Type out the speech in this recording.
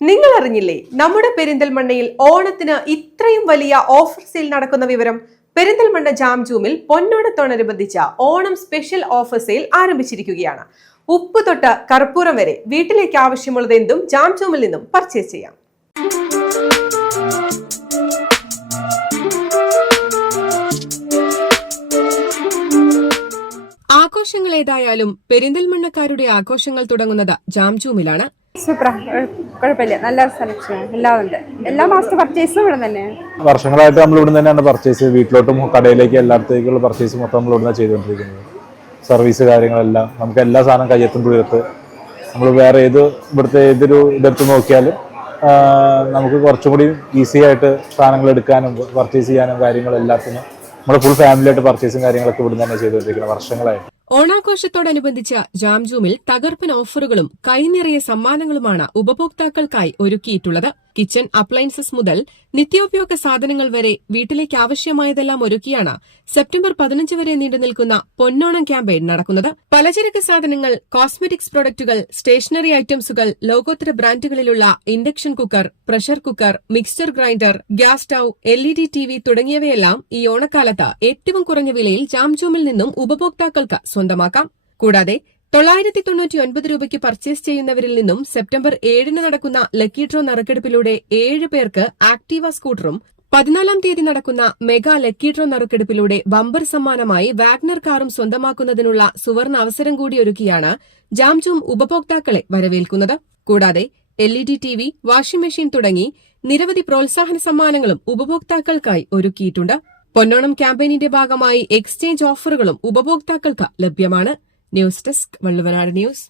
നിങ്ങൾ അറിഞ്ഞില്ലേ നമ്മുടെ പെരിന്തൽമണ്ണയിൽ ഓണത്തിന് ഇത്രയും വലിയ ഓഫർ സെയിൽ നടക്കുന്ന വിവരം? പെരിന്തൽമണ്ണ ജാം ജൂമിൽ പൊന്നോണത്തോടനുബന്ധിച്ച ഓണം സ്പെഷ്യൽ ഓഫർ സെയിൽ ആരംഭിച്ചിരിക്കുകയാണ്. ഉപ്പ് തൊട്ട് കർപ്പൂരം വരെ വീട്ടിലേക്ക് ആവശ്യമുള്ളത് എന്തും ജാം ജൂമിൽ നിന്നും പർച്ചേസ് ചെയ്യാം. ആഘോഷങ്ങൾ ഏതായാലും പെരിന്തൽമണ്ണക്കാരുടെ ആഘോഷങ്ങൾ തുടങ്ങുന്നത് ജാംജൂമിലാണ് സൂപ്പറാ. കുഴപ്പമില്ല. നല്ല സെലക്ഷൻ എല്ലാം ഉണ്ട്. എല്ലാ മാസത്തെ പർച്ചേസും ഇവിടെ തന്നെ. വർഷങ്ങളായിട്ട് നമ്മൾ ഇവിടെ തന്നെയാണ് പർച്ചേസ് വീട്ടിലോട്ടും കടയിലേക്ക് എല്ലായിടത്തേക്കുള്ള പർച്ചേസ് മൊത്തം നമ്മൾ ഇവിടെ ചെയ്തുകൊണ്ടിരിക്കുന്നത്. സർവീസ് കാര്യങ്ങളെല്ലാം. നമുക്ക് എല്ലാ സാധനം കയ്യെത്തും ദൂരത്ത് നമ്മൾ വേറെ ഏത് ഇവിടുത്തെ ഏതൊരു ഇതെടുത്ത് നോക്കിയാലും നമുക്ക് കുറച്ചും കൂടി ഈസി ആയിട്ട് സാധനങ്ങൾ എടുക്കാനും പർച്ചേസ് ചെയ്യാനും കാര്യങ്ങളെല്ലാത്തിനും നമ്മുടെ ഫുൾ ഫാമിലിയായിട്ട് പർച്ചേസും കാര്യങ്ങളൊക്കെ ഇവിടുന്ന് തന്നെ ചെയ്തുകൊണ്ടിരിക്കുന്നത് വർഷങ്ങളായിട്ട്. ഓണാഘോഷത്തോടനുബന്ധിച്ച് ജാംജൂമിൽ തകർപ്പൻ ഓഫറുകളും കൈനിറയെ സമ്മാനങ്ങളുമാണ് ഉപഭോക്താക്കൾക്കായി ഒരുക്കിയിട്ടുള്ളത്. കിച്ചൺ അപ്ലയൻസസ് മുതൽ നിത്യോപയോഗ സാധനങ്ങൾ വരെ വീട്ടിലേക്ക് ആവശ്യമായതെല്ലാം ഒരുക്കിയാണ് സെപ്റ്റംബർ പതിനഞ്ച് വരെ നീണ്ടുനിൽക്കുന്ന പൊന്നോണം ക്യാമ്പയിൻ നടക്കുന്നത്. പലചരക്ക് സാധനങ്ങൾ കോസ്മെറ്റിക്സ് പ്രൊഡക്റ്റുകൾ സ്റ്റേഷനറി ഐറ്റംസുകൾ ലോകോത്തര ബ്രാൻഡുകളിലുള്ള induction cooker pressure cooker mixture grinder gas stove L E D T V തുടങ്ങിയവയെല്ലാം ഈ ഓണക്കാലത്ത് ഏറ്റവും കുറഞ്ഞ വിലയിൽ ജാംജൂമിൽ നിന്നും ഉപഭോക്താക്കൾക്ക് സ്വന്തമാക്കാം. കൂടാതെ തൊള്ളായിരത്തി തൊണ്ണൂറ്റി ഒൻപത് രൂപയ്ക്ക് പർച്ചേസ് ചെയ്യുന്നവരിൽ നിന്നും സെപ്റ്റംബർ ഏഴിന് നടക്കുന്ന ലക്കി ഡ്രോ നറുക്കെടുപ്പിലൂടെ ഏഴ് പേർക്ക് ആക്ടീവ സ്കൂട്ടറും പതിനാലാം തീയതി നടക്കുന്ന മെഗാ ലക്കി ഡ്രോ നറുക്കെടുപ്പിലൂടെ ബമ്പർ സമ്മാനമായി വാഗ്നർ കാറും സ്വന്തമാക്കുന്നതിനുള്ള സുവർണ അവസരം കൂടിയൊരുക്കിയാണ് ജാംജൂം ഉപഭോക്താക്കളെ വരവേൽക്കുന്നത്. കൂടാതെ L E D T V washing machine തുടങ്ങി നിരവധി പ്രോത്സാഹന സമ്മാനങ്ങളും ഉപഭോക്താക്കൾക്കായി ഒരുക്കിയിട്ടുണ്ട്. പൊന്നോണം ക്യാമ്പയിനിന്റെ ഭാഗമായി എക്സ്ചേഞ്ച് ഓഫറുകളും ഉപഭോക്താക്കൾക്ക് ലഭ്യമാണ്. News desk Valluvanad news.